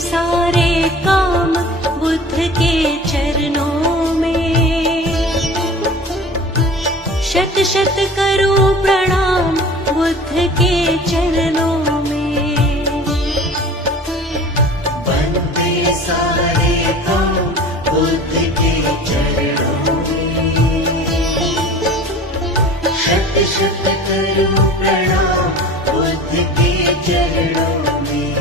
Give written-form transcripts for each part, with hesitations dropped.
सारे काम बुद्ध के चरणों में। शत शत करूं प्रणाम बुद्ध के चरणों में। वंदे सारे काम बुद्ध के चरणों में। शत शत करूं प्रणाम बुद्ध के चरणों में।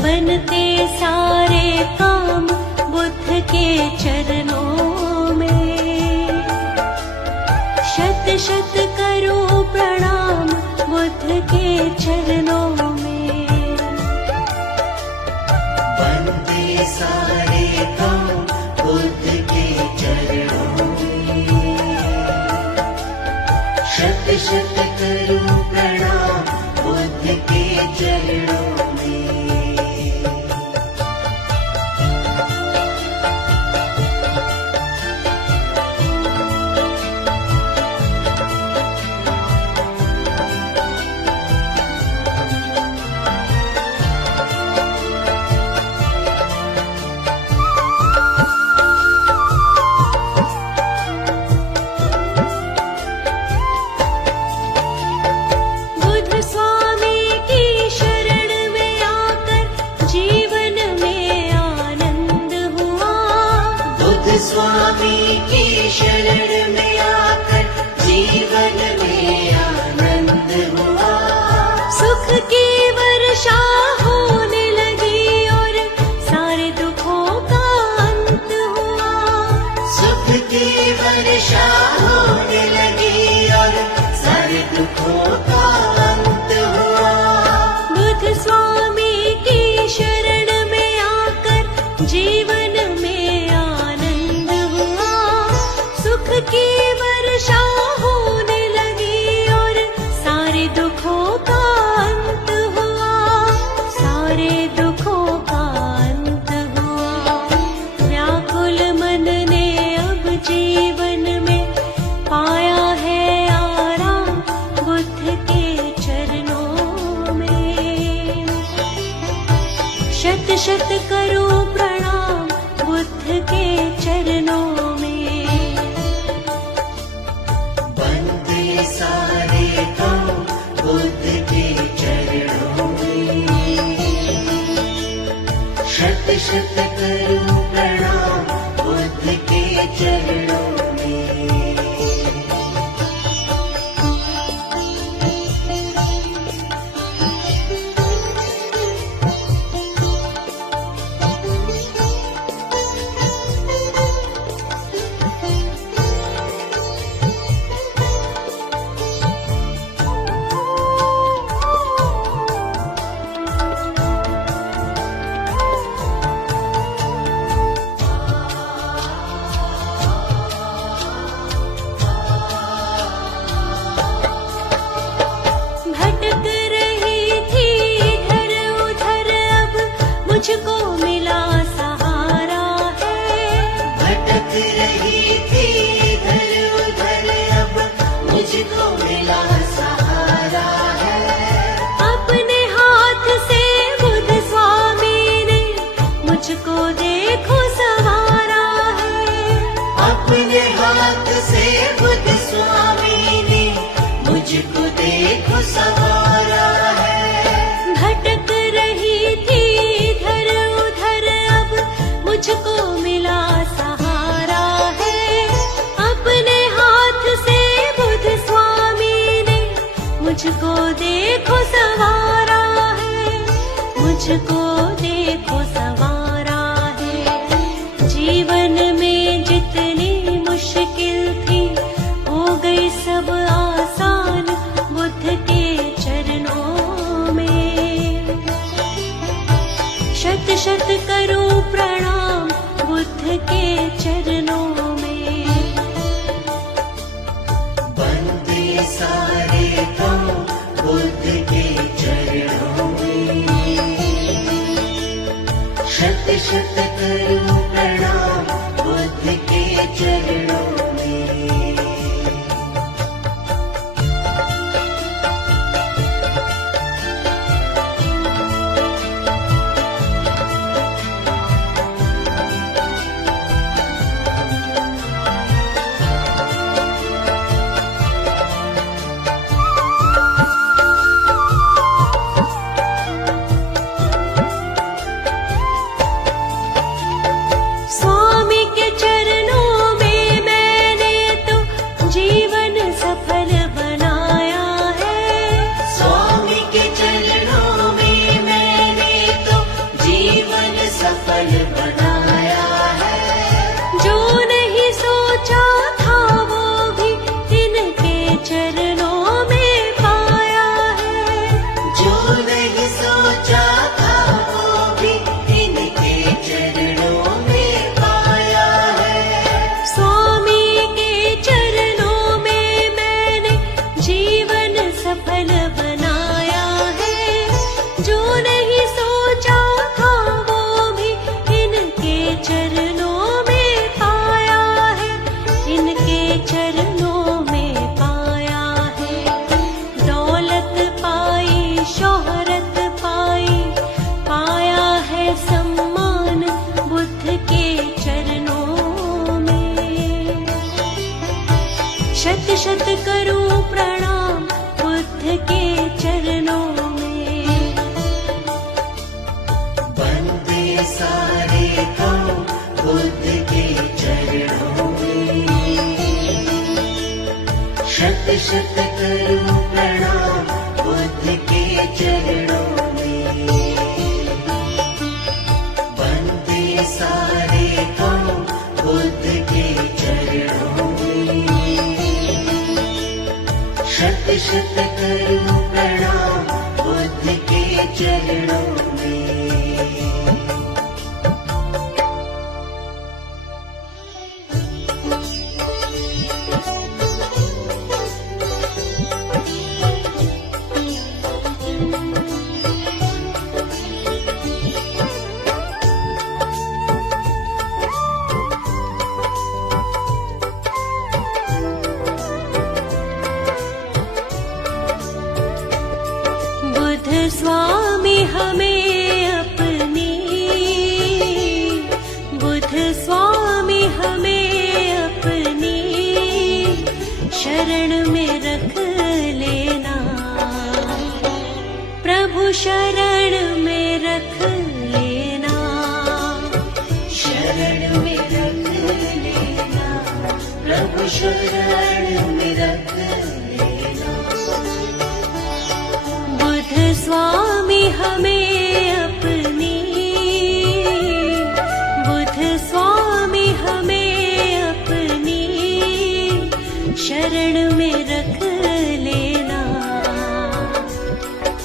बनते सारे काम बुद्ध के चरणों में। शत शत करूं प्रणाम बुद्ध के चरणों में। वंदे सारे काम बुद्ध के चरणों में। शत शत करूं प्रणाम बुद्ध के चरणों में। स्वामी की शरण में आकर जीवन में आनंद हुआ। सुख की वर्षा होने लगी और सारे दुखों का अंत हुआ। सुख की वर्षा होने लगी और सारे दुखों का अंत हुआ। बुद्ध स्वामी की शरण में आकर जीवन की वर्षा होने लगी और सारे दुखों का अंत हुआ। सारे दुखों का अंत हुआ। व्याकुल मन ने अब जीवन में पाया है आराम बुद्ध के चरणों में। शत शत करूं प्रणाम बुद्ध के चरणों में। सारे काम बुद्ध के चरणों में। शत शत करूं प्रणाम बुद्ध के चरणों में। मुझको मिला सहारा है। भटक रही थी इधर उधर अब मुझको मिला सहारा है। अपने हाथ से बुद्ध स्वामी ने मुझको देखो संवारा है। अपने हाथ से बुद्ध स्वामी ने मुझको देखो संवारा है। भटक रही थी मुझको मिला सहारा है। अपने हाथ से बुद्ध स्वामी ने मुझको देखो संवारा है। मुझको देखो संवारा है। जीवन में जितनी मुश्किल थी हो गई सब आसान बुद्ध के चरणों में। शत शत करूं प्रणाम बुद्ध के चरणों में। वंदे सारे काम बुद्ध के चरणों में। शत शत करूं प्रणाम बुद्ध के चरणों में। चरणों में। बंदे सारे पाँव बुद्ध के चरणों में। शत शत करूं प्रणाम बुद्ध के चरणों में। बंदे सारे पाँव बुद्ध के चरणों में। शत शत करूं प्रणाम बुद्ध के चरणों में। बुद्ध स्वामी हमें अपनी, बुद्ध स्वामी हमें अपनी शरण में रख लेना। प्रभु शरण में रख लेना। शरण में रख लेना। प्रभु शरण में रख लेना। बुद्ध स्वामी हमें अपनी, बुद्ध स्वामी हमें अपनी शरण में रख लेना।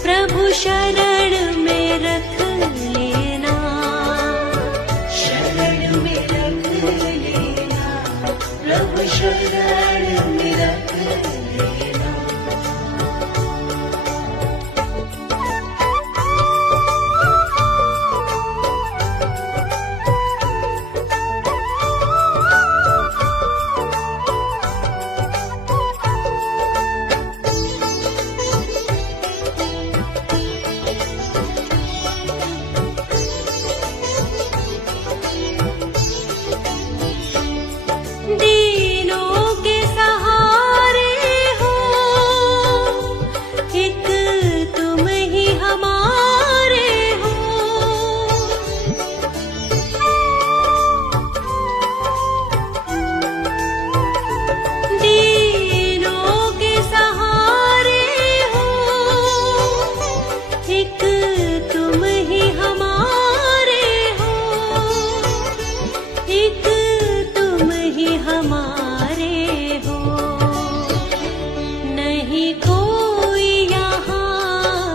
प्रभु शरण में रख लेना। शरण में रख लेना। प्रभु शरण में रख लेना। दीनों के सहारे हो, एक तुम ही हमारे हो। दीनों के सहारे हो, एक तुम ही हमारे हो। एक तुम ही हमारे हो। नहीं कोई यहाँ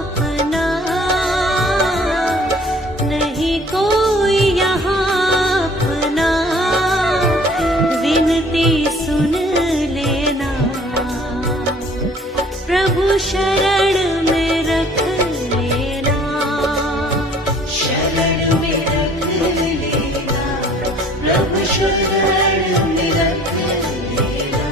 अपना, नहीं कोई यहाँ अपना। विनती सुन लेना। प्रभु शरण में रख लेना। शरण में रख लेना। प्रभु शरण में रख लेना।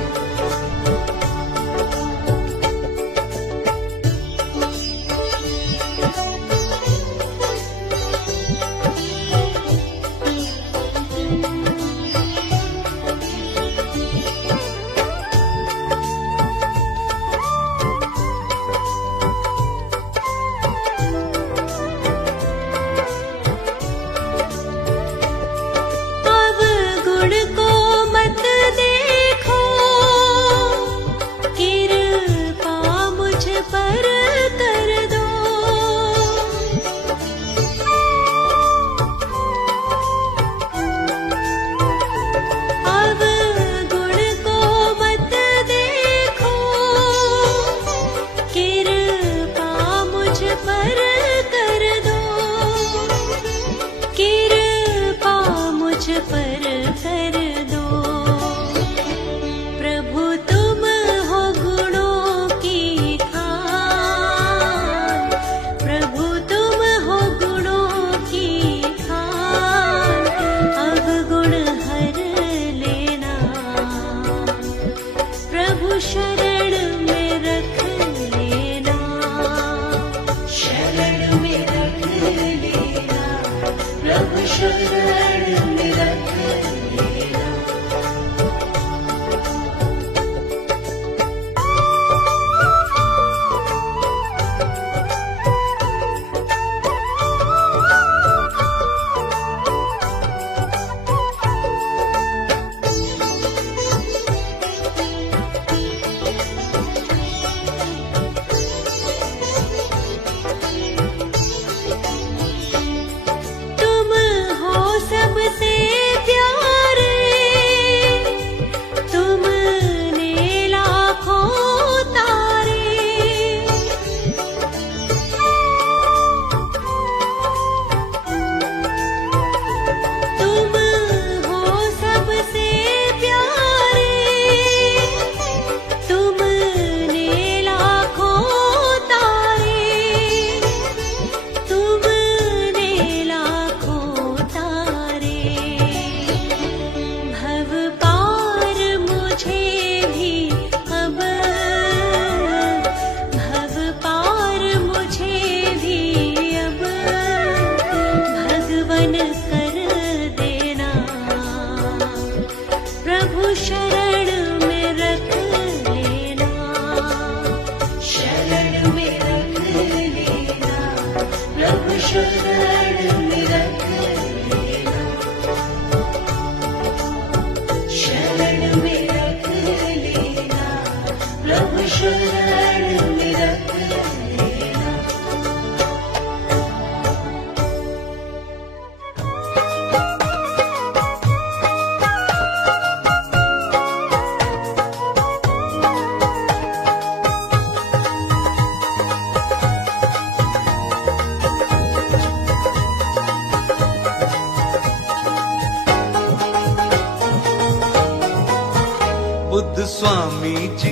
स्वामी जी,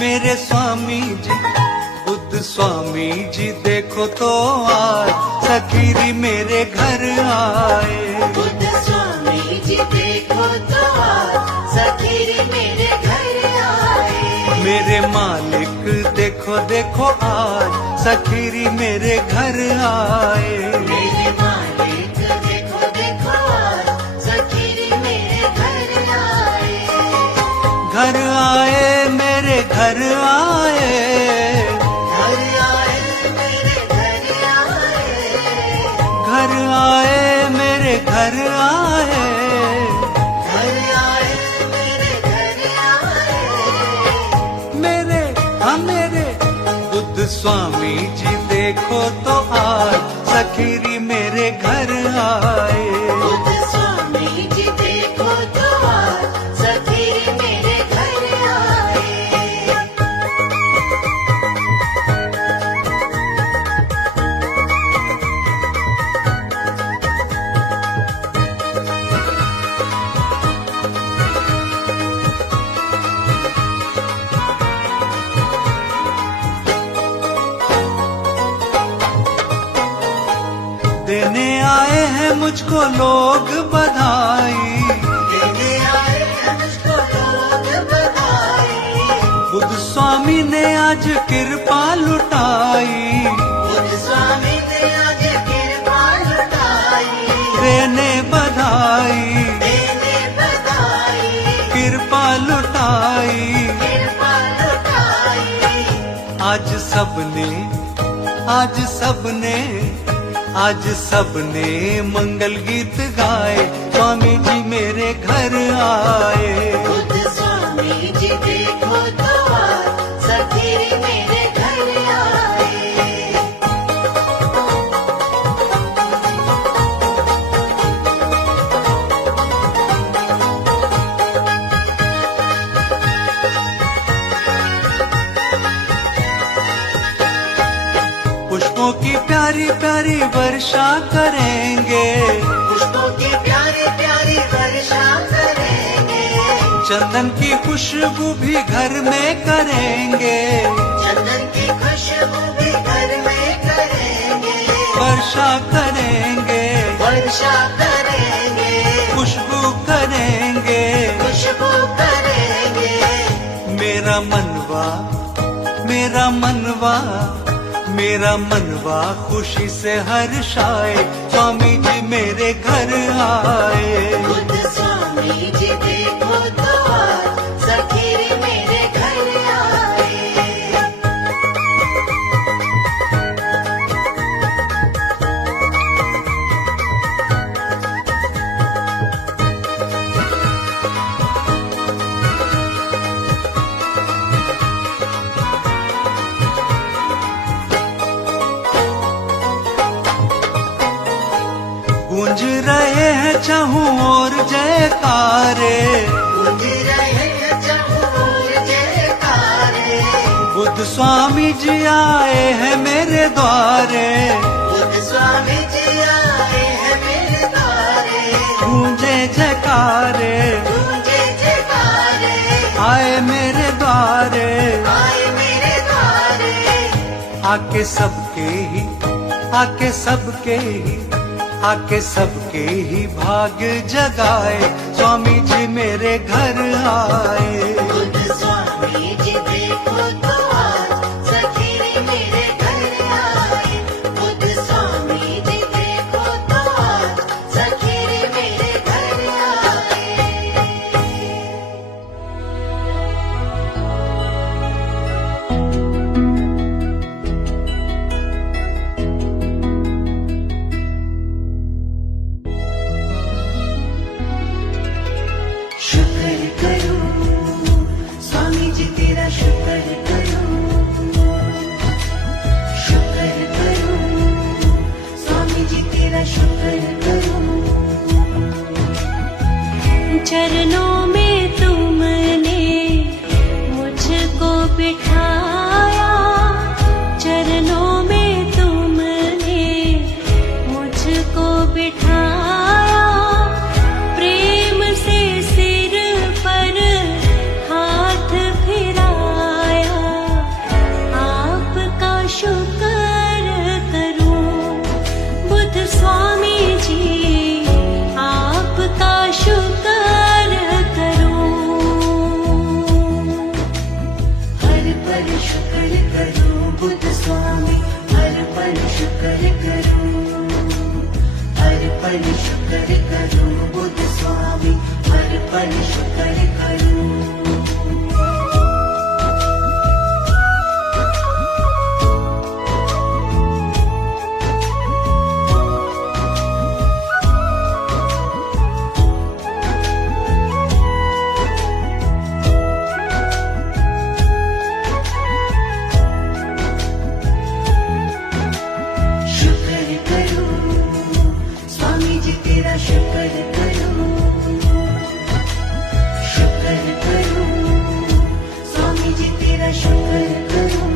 मेरे स्वामी जी, बुद्ध स्वामी जी देखो तो आज सखीरी मेरे घर आए। बुद्ध स्वामी जी देखो तो आज सखीरी मेरे घर आए। मेरे मालिक देखो देखो आज सखीरी मेरे घर आए। मेरे मालिक देखो देखो आज सखीरी मेरे घर आए। घर आए मेरे घर आए, घर आए मेरे घर आए। घर आए मेरे घर आए। घर आए मेरे घर आए। मेरे बुद्ध स्वामी जी देखो तो आज सखीरी मेरे घर आए। बुद्ध स्वामी जी देखो तो आज सखीरी मेरे घर आए। देने आए हैं मुझको लोग बधाई, देने आए हैं मुझको लोग बधाई। बुद्ध स्वामी ने आज कृपा लुटाई। बुद्ध स्वामी ने आज कृपा लुटाई। देने बधाई, देने बधाई। कृपा लुटाई। कृपा लुटाई। आज सबने आज सबने आज सबने मंगल गीत गाए, स्वामी जी मेरे घर आए। बुद्ध स्वामी जी देखो तो आज सखीरी मेरे घर आए। पुष्पों की प्यारी प्यारी वर्षा करेंगे, पुष्पों की प्यारी प्यारी वर्षा करेंगे। चंदन की खुशबू भी घर में करेंगे, चंदन की खुशबू भी घर में करेंगे। वर्षा करेंगे, वर्षा करेंगे। खुशबू करेंगे। खुशबू करेंगे। मेरा मनवा मेरा मनवा मेरा मनवा खुशी से हर्षाए, स्वामी जी मेरे घर आए। बुद्ध स्वामी जी देखो तो आज सखीरी मेरे घर आए। गूंज रहे हैं चाहूं और जयकारे, गूंज रहे हैं चारों ओर जयकारे। बुद्ध स्वामी जी आए हैं मेरे द्वारे। बुद्ध स्वामी जी आए हैं मेरे द्वारे। गूंजे जयकारे, गूंजे जयकारे। आए मेरे द्वारे। आए मेरे द्वारे। आके सबके ही आके सबके ही आके सबके ही भाग्य जगाए, स्वामी जी मेरे घर आए। बुद्ध स्वामी जी देखो तो आज सखीरी मेरे घर आए। बुद्ध स्वामी जी देखो तो आज सखीरी मेरे घर आए। शुक्र करो शुक्र करूं बुद्ध स्वामी, हर पल शुक्र करूं। शुक्र करूं स्वामी जी तेरा शुक्र करूं, शुक्र करूं स्वामी जी तेरा शुक्र करूं।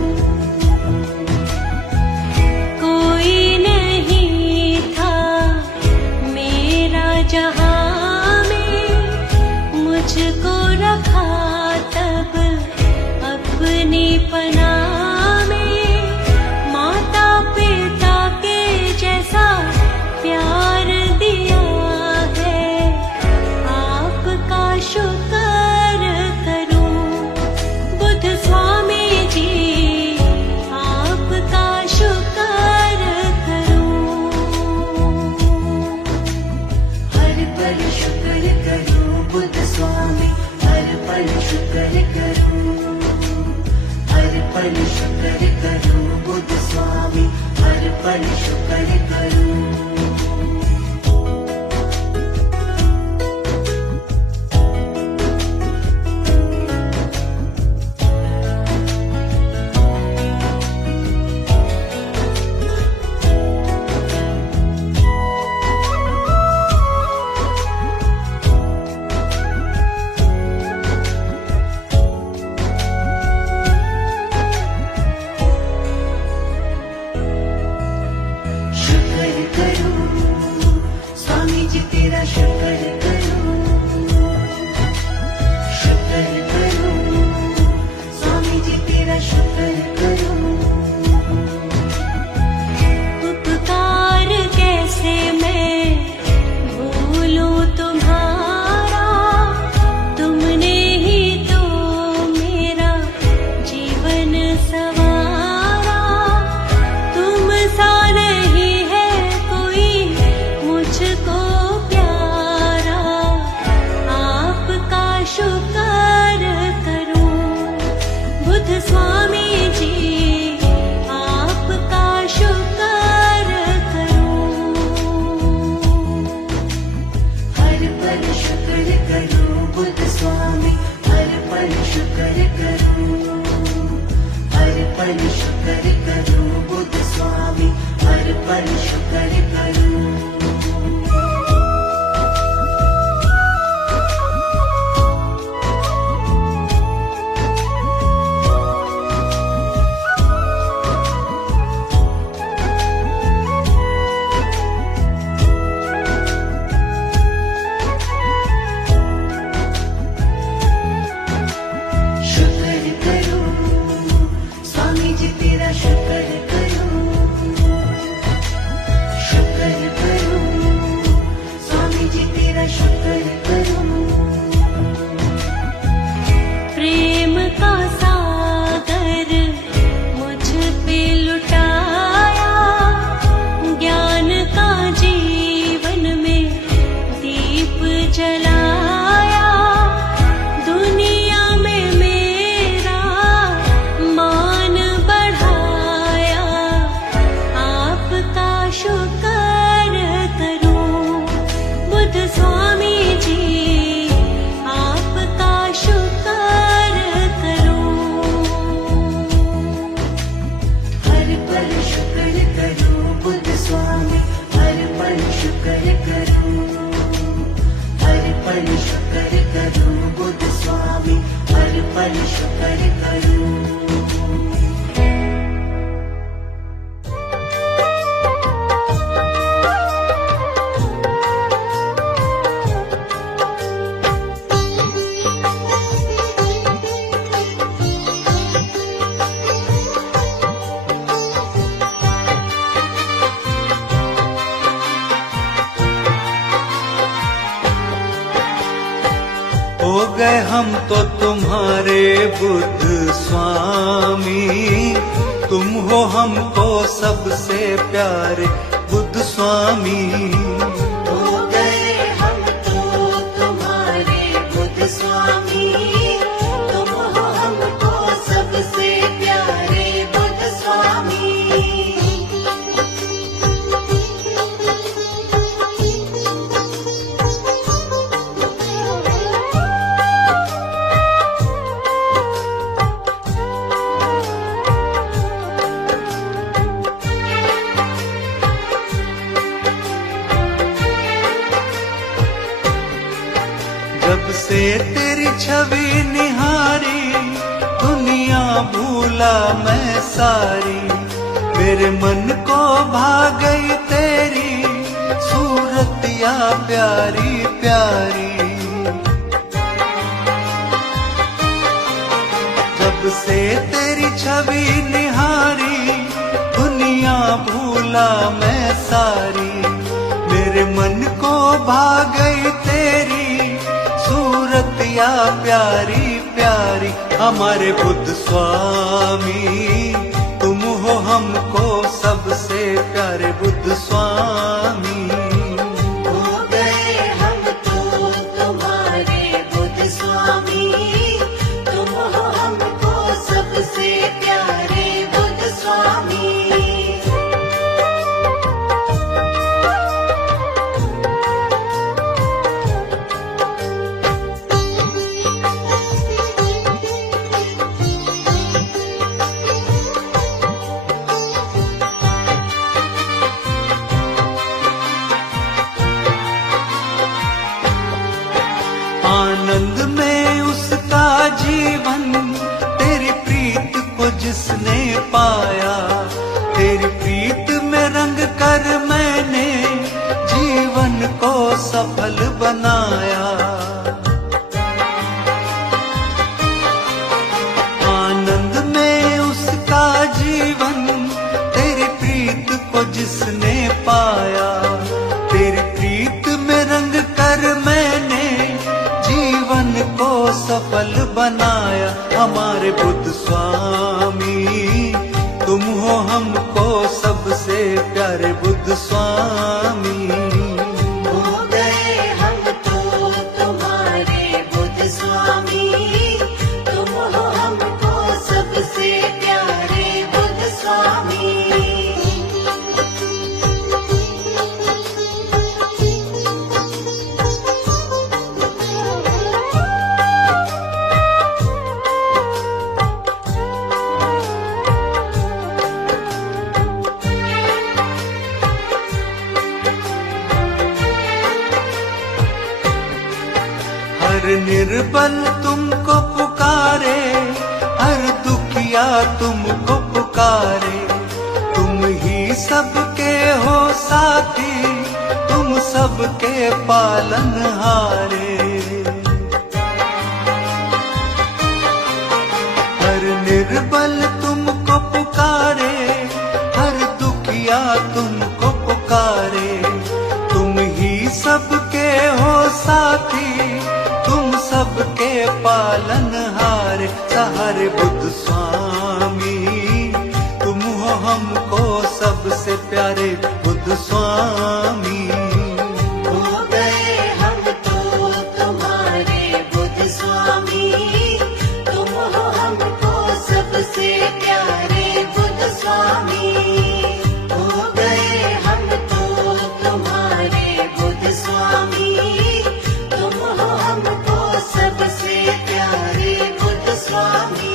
कोई नहीं था मेरा जहां में, मुझको रखा तब अपनी पनाह में। माता पिता के जैसा प्यार दिया है, आपका शुक्र करूं बुद्ध स्वामी जी, आपका शुक्र करूं। हर पल शुक्र करूं बुद्ध स्वामी, हर पल शुक्र करूं, हर पल शुक्र करूं बुद्ध स्वामी, हर पल शुक्र करूं। शुक्र करूं स्वामी जी तेरा शुक्र करूं, शुक्र करूं स्वामी जी तेरा शुक्र करूं। उपकार कैसे मैं भूलूं तुम्हारा, तुमने ही तो मेरा जीवन संवारा। तुम सा नहीं है कोई मुझको प्यारा, आपका शुक्र करूं बुद्ध स्वामी जी, आपका शुक्र करूं। हर पल शुक्र करूं बुद्ध स्वामी, हर पल शुक्र करूं, हर पल शुक्र करूं बुद्ध स्वामी, हर पल शुक्र करूं। शुक्र करूं स्वामी जी तेरा शुक्र करूं, शुक्र करूं स्वामी जी तेरा शुक्र करूं। प्रेम का सागर मुझ पे लुटाया, ज्ञान का जीवन में दीप जलाया। दुनिया में मेरा मान बढ़ाया, आपका शुक्र करूं बुद्ध स्वामी जी, आपका शुक्र करूं। हर पल शुक्र करूं बुद्ध स्वामी, हर पल शुक्र करूं, हर पल शुक्र करूं बुद्ध स्वामी, हर पल शुक्र करूं। हो गए हम तो तुम्हारे बुद्ध स्वामी, तुम हो हमको सबसे प्यारे बुद्ध स्वामी। हो गए तेरी छवि निहारी, दुनिया भूला मैं सारी। मेरे मन को भा गई तेरी सूरतिया प्यारी प्यारी। जब से तेरी छवि निहारी, दुनिया भूला मैं सारी। मेरे मन को भा गई तेरी सूरतिया प्यारी प्यारी। हमारे बुद्ध स्वामी तुम हो हमको सबसे प्यारे बुद्ध स्वामी। हो गए हम तो तुम्हारे बुद्ध स्वामी, तुम हो हमको सबसे प्यारे बुद्ध स्वामी। आनंद में उसका जीवन, तेरी प्रीत को जिसने पाया। तेरी प्रीत में रंग कर मैंने जीवन को सफल बनाया। आनंद में उसका जीवन, तेरी प्रीत को जिसने पाया। तेरी प्रीत में रंग कर मैंने जीवन को सफल बनाया। हमारे बुद्ध स्वामी तुम हो हमको सबसे प्यारे बुद्ध स्वामी। हो गए हम तो तुम्हारे बुद्ध स्वामी, तुम हो हमको सबसे प्यारे बुद्ध स्वामी। हर निर्बल तुमको पुकारे, हर दुखिया तुमको पुकारे। तुम ही सबके हो साथी, तुम सबके पालनहारे। हर निर्बल तुमको पुकारे, हर दुखिया तुमको पुकारे। तुम ही सबके हो साथी, तुम सबके पालनहार। सहारे बुद्ध स्वामी तुम हो हमको सबसे प्यारे बुद्ध स्वामी। हो गए हम तो तुम्हारे बुद्ध स्वामी, तुम हो हमको सबसे प्यारे बुद्ध स्वामी। हो गए हम तो तुम्हारे बुद्ध स्वामी, तुम हो हमको सबसे प्यारे बुद्ध स्वामी।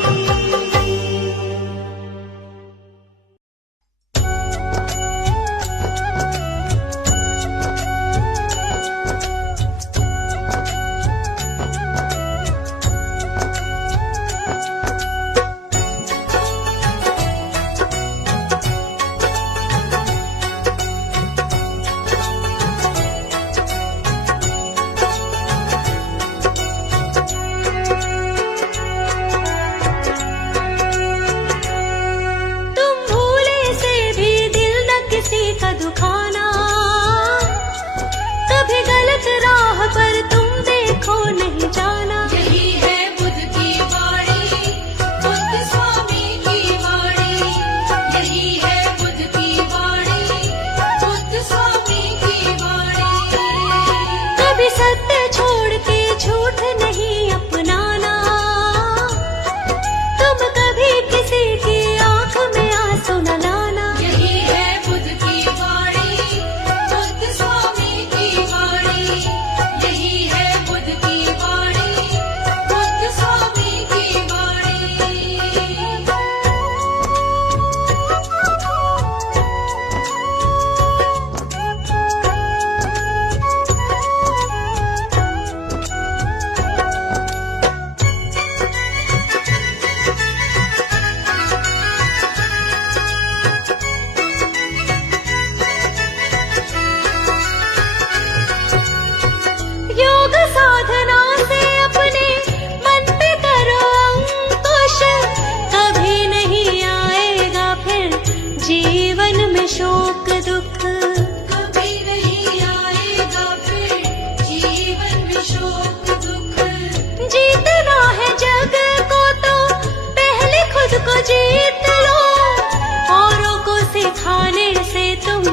जीवन में शोक दुख कभी नहीं आएगा फिर जीवन में शोक दुख। जीतना है जग को तो पहले खुद को जीत लो, औरों को सिखाने से तुम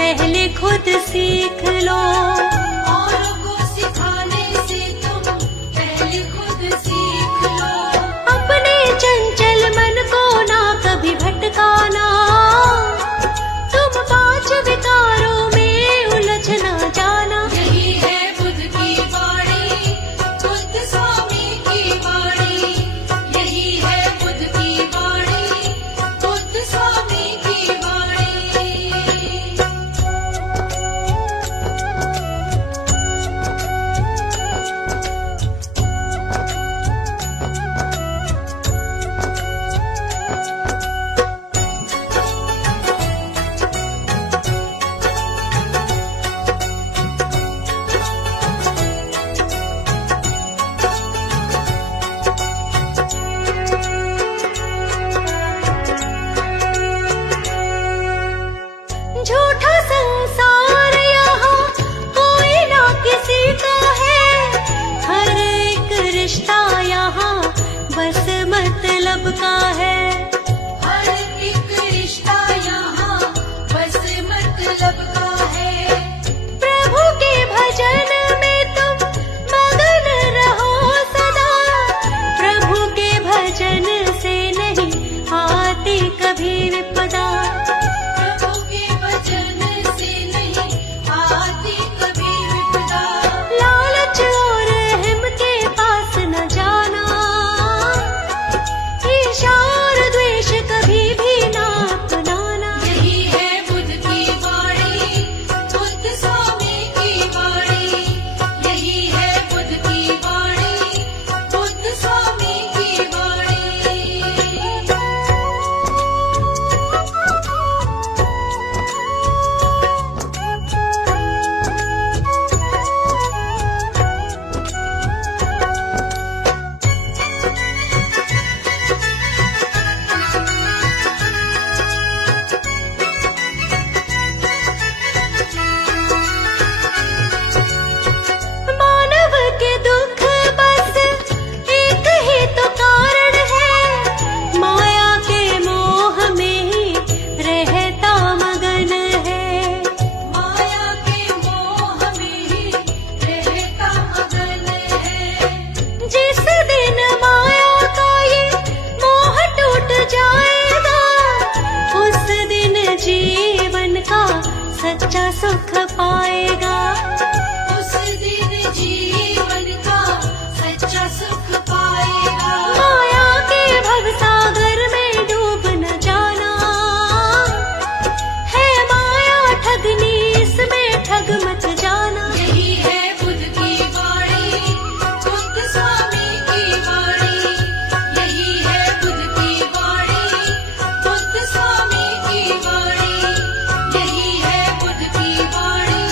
पहले खुद सीख लो। औरों को सिखाने से तुम पहले खुद सीख लो। अपने चंचल मन को ना कभी भटकाना, तुम पांच विकारों में उलझ ना जाना। यही है बुद्ध की वाणी, बुद्ध स्वामी की वाणी। यही है बुद्ध की वाणी, बुद्ध स्वामी की वाणी। झूठा संसार यहाँ कोई ना किसी का है, हर एक रिश्ता यहाँ बस मतलब का है। हर एक रिश्ता यहाँ बस मतलब का है। प्रभु के भजन में तुम मगन रहो सदा, प्रभु के भजन से नहीं आती कभी विपदा। प्रभु के भजन से नहीं आती कभी विपदा। लालच और हिम के पास न जाना, ईर्ष्या और द्वेष कभी भी ना अपनाना। यही है बुद्ध की वाणी, बुद्ध स्वामी की वाणी। यही है बुद्ध की वाणी, बुद्ध स्वामी की वाणी। मानव के दुख बस एक ही तो कारण है, माया के मोह में ही रहता मगन है। माया के मोह में ही रहता मगन है। जिस दिन माया का ये मोह टूट जाएगा, उस दिन जीवन का सच्चा सुख पाएगा। उस दिन जीवन का सच्चा सुख पाएगा। माया के भवसागर में डूब न जाना, है माया ठगनी इसमें ठग मत जाना। यही है बुद्ध की वाणी, बुद्ध स्वामी की वाणी। यही है बुद्ध की वाणी, बुद्ध स्वामी की वाणी। यही है बुद्ध की वाणी,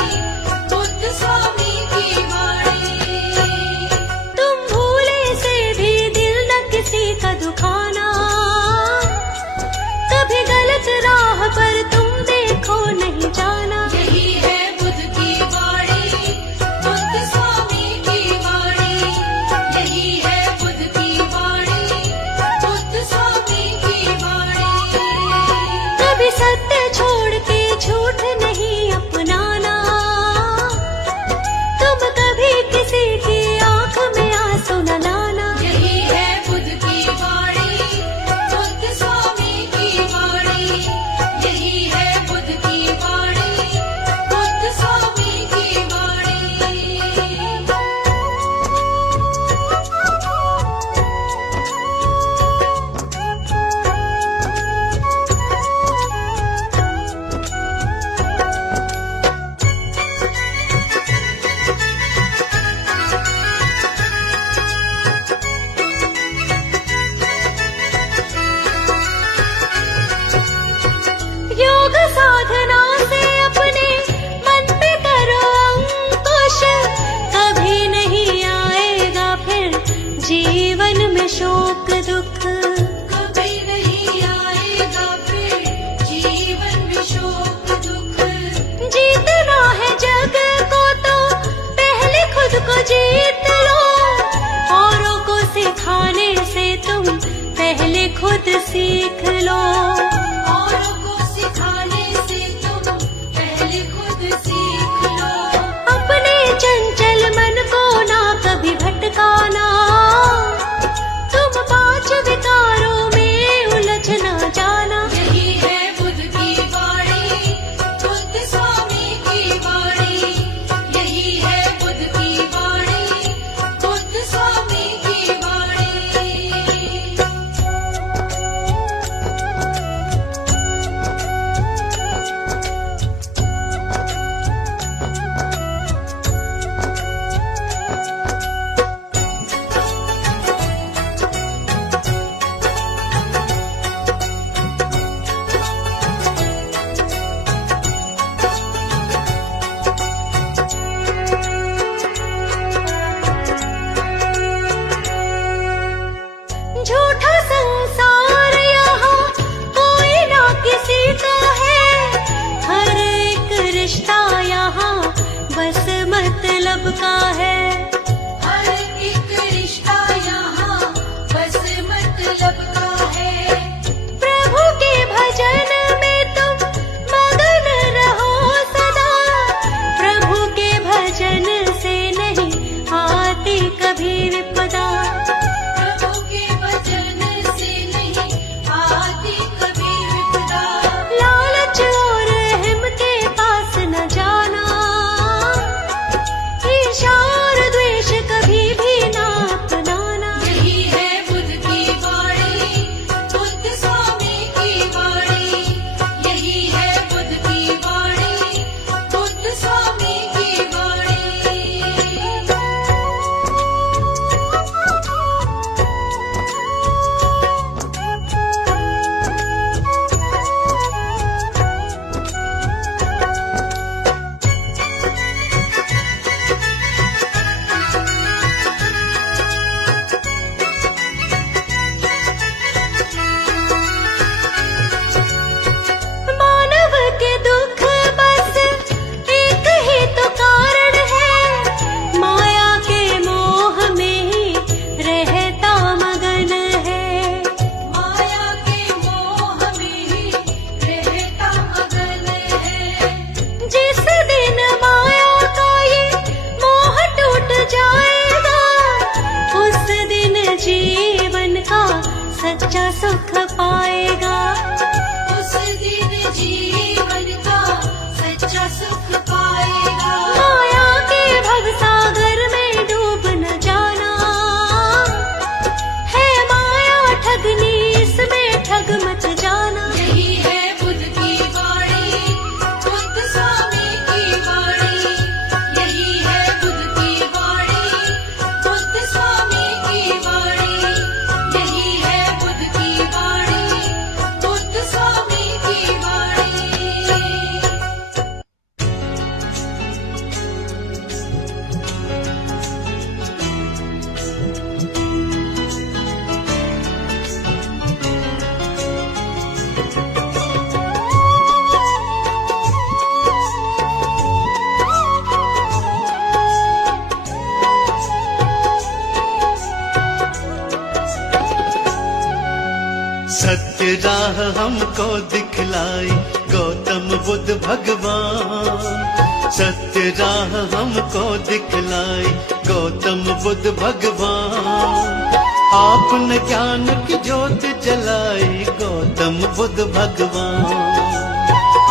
राह हमको दिखलाई गौतम बुद्ध भगवान। सत्य राह हमको दिखलाई गौतम बुद्ध भगवान। आपने ज्ञान की ज्योत जलाई गौतम बुद्ध भगवान।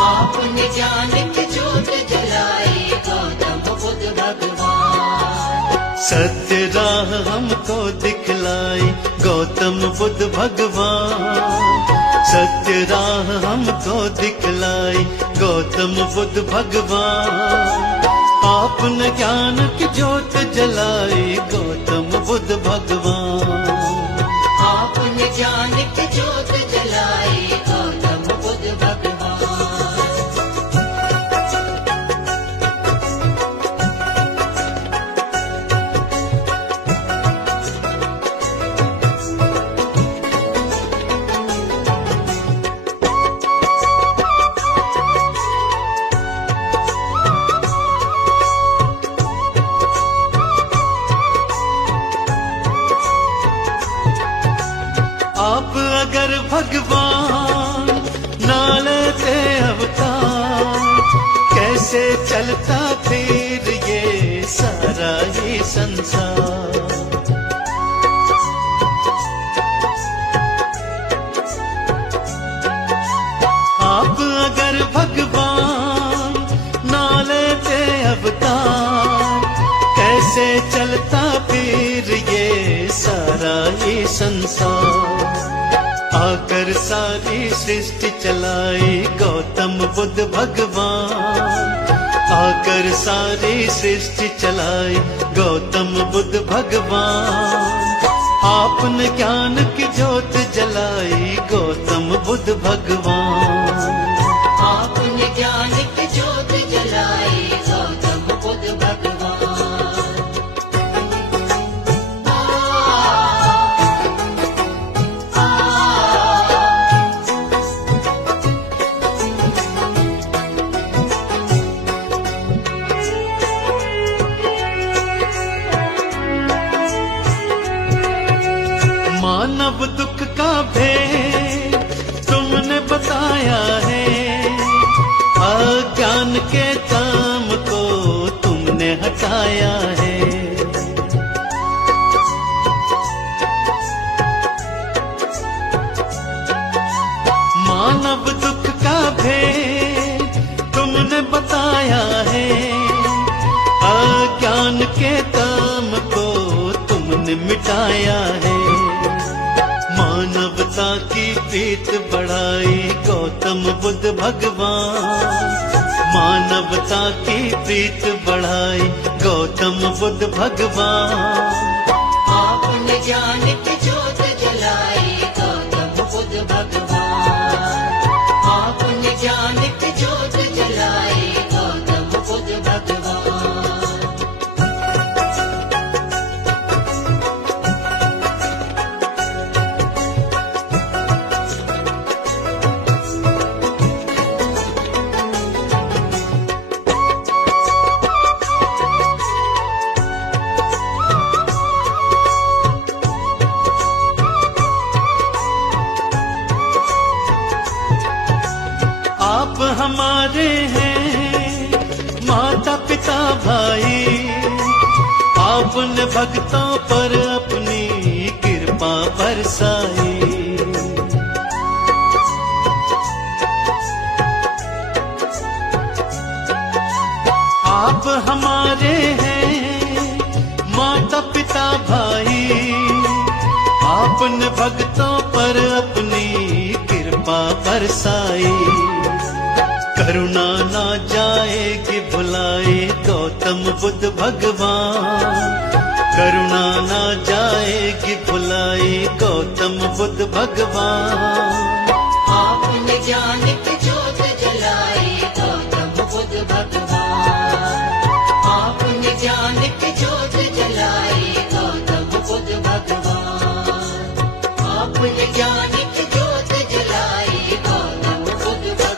आपने ज्ञान की ज्योत जलाई गौतम बुद्ध भगवान। सत्य राह हमको दिखलाई गौतम बुद्ध भगवान। सत्य राह हमको दिखलाई गौतम बुद्ध भगवान। आपने ज्ञान की ज्योत जलाई गौतम बुद्ध भगवान। आपने ज्ञान की ज्योत जलाई गौतम बुद्ध भगवान। आप अगर भगवान ना लेते अवतार, कैसे चलता फिर ये सारा ये संसार। आप अगर भगवान ना लेते अवतार, कैसे चलता फिर ये सारा ये संसार। आकर सारी सृष्टि चलाई गौतम बुद्ध भगवान। आकर सारी सृष्टि चलाई गौतम बुद्ध भगवान। आपने ज्ञान की ज्योत जलाई गौतम बुद्ध भगवान। आपने ज्ञान की ज्योत जलाई गौतम बुद्ध भगवान। मानव दुख का भेद तुमने बताया है। अज्ञान के काम को तुमने हटाया है। मानव दुख का भेद तुमने बताया है। अज्ञान के काम को तुमने मिटाया है। मानवता की प्रीत बढ़ाई गौतम बुद्ध भगवान। मानवता की प्रीत बढ़ाई गौतम बुद्ध भगवान। आपने ज्ञान की ज्योत जलाई गौतम बुद्ध भगवान। आपने ज्ञान की ज्योत जलाई गौतम बुद्ध भगवान। आप हमारे हैं माता पिता भाई। आपने भक्तों पर अपनी कृपा बरसाई। आप हमारे हैं माता पिता भाई। आपने भक्तों पर अपनी कृपा बरसाई। करुणा ना जाएगी भुलाई गौतम बुद्ध भगवान। करुणा ना जाएगी भुलाई गौतम बुद्ध भगवान। आपने ज्ञान की ज्योत जलाई गौतम बुद्ध भगवान। आपने ज्ञान की ज्योत जलाई गौतम बुद्ध भगवान। आपने ज्ञान की ज्योत जलाई गौतम बुद्ध भगवान।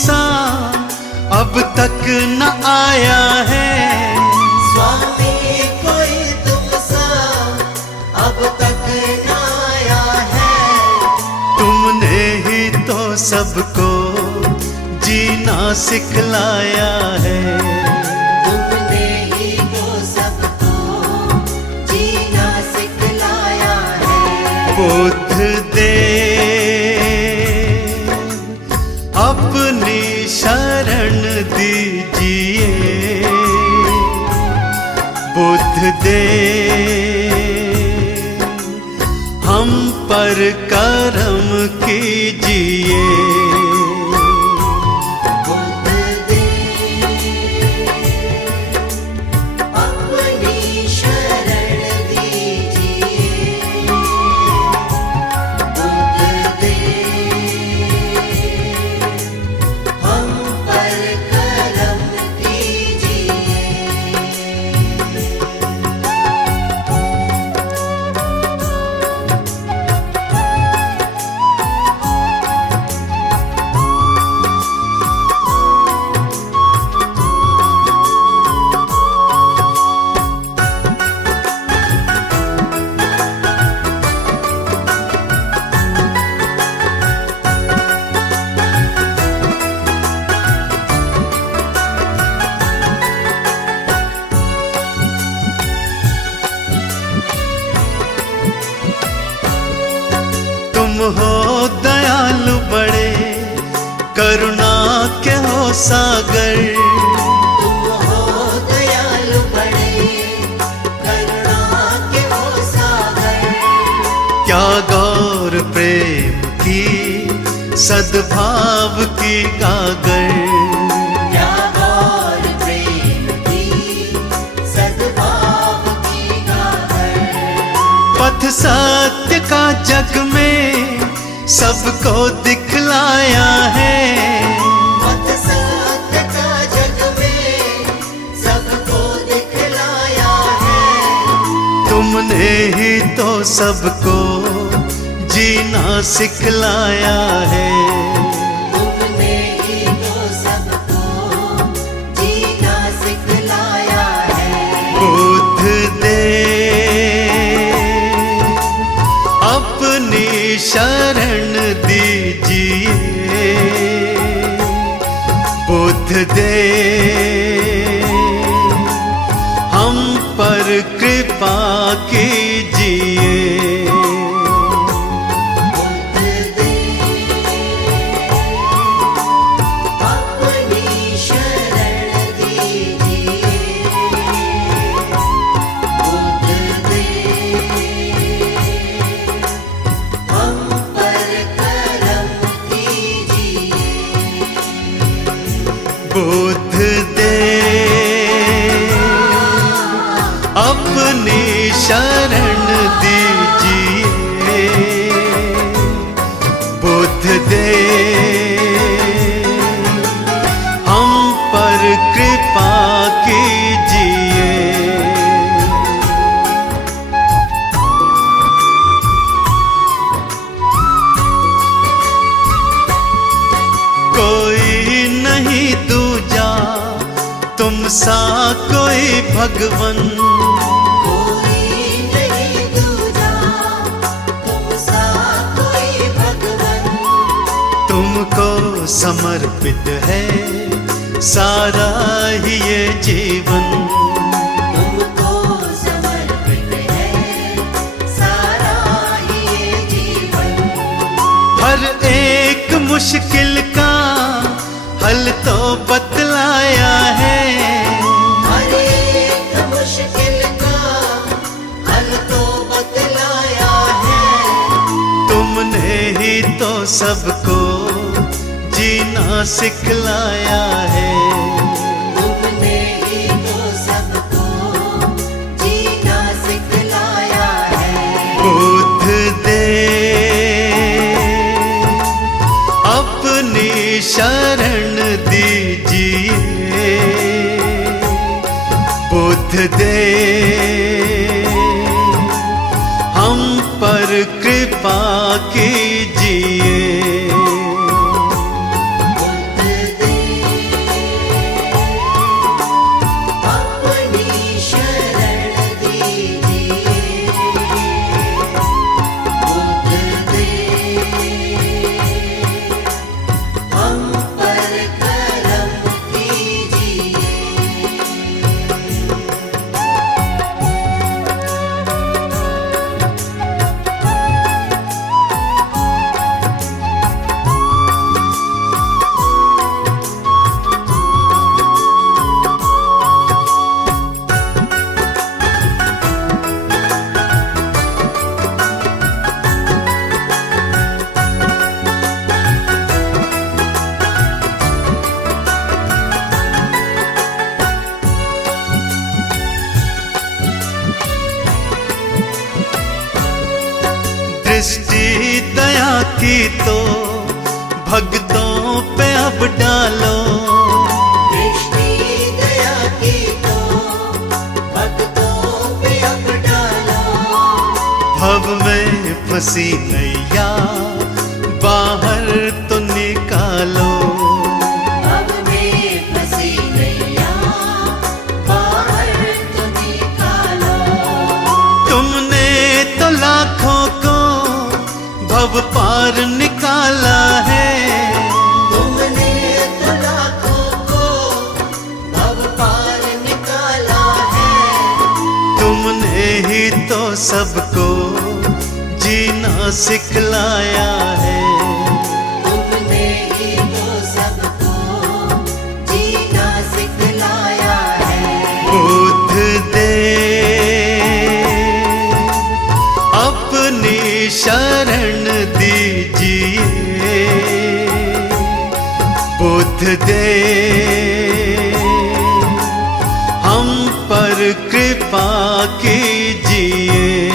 सा अब तक न आया है। स्वामी कोई तुम सा अब तक न आया है। तुमने ही तो सबको जीना सिखलाया है। तुमने ही तो सबको जीना सिखलाया है। बुद्ध देव अपनी शरण दीजिए। बुद्ध देव हम पर करम कीजिए। बुद्ध देव अपनी शरण दीजिए। बुद्ध देव हम पर करम कीजिए। तुम हो दयालु बड़े करुणा के हो सागर। तुम हो दयालु बड़े करुणा के हो सागर। क्या गौर प्रेम की सद्भाव की गागर। क्या गौर प्रेम की सद्भाव की गागर। पथ सत्य का जग में सबको दिखलाया है। पथ सत्य का जग में सबको दिखलाया है। तुमने ही तो सबको जीना सिखलाया है। तुमने ही तो सबको जीना सिखलाया है। बुद्ध देव अपनी शरण दीजिए। बुद्ध देव हम पर कृपा कीजिए। बुद्ध देव अपनी शरण दीजिए। बुद्ध देव हम पर करम कीजिए। बुद्ध देव अपनी शरण दीजिए। बुद्ध देव हम पर कृपा कीजिए। कोई नहीं दूजा तुम सा कोई भगवन। कोई नहीं दूजा तुम सा कोई भगवन। तुमको समर्पित है सारा ही ये जीवन। तुमको समर्पित है सारा ये जीवन। हर एक मुश्किल का हल तो बतलाया है। हर एक मुश्किल का हल तो बतलाया है। तुमने ही तो सबको जीना सिखलाया है। तुमने ही तो सबको जीना सिखलाया है। बुद्ध देव अपनी शरण दीजिए। बुद्ध देव हम पर कृपा कीजिए। बुद्ध दृष्टि दया की तो भक्तों पे अब डालो, दृष्टि दया की तो भक्तों पे अब डालो। भव में फंसी नैया बाहर तो निकालो, अब में फंसी नैया बाहर तो निकालो। तुमने तो लाखों को भव पार निकाला है, तुमने तो लाखों को भव पार निकाला है। तुमने ही तो सबको जीना सिखलाया है, तुमने ही तो सबको जीना सिखलाया है। बुद्ध दे अपनी शरण दीजिए, बुद्ध दे हम पर कृपा कीजिए।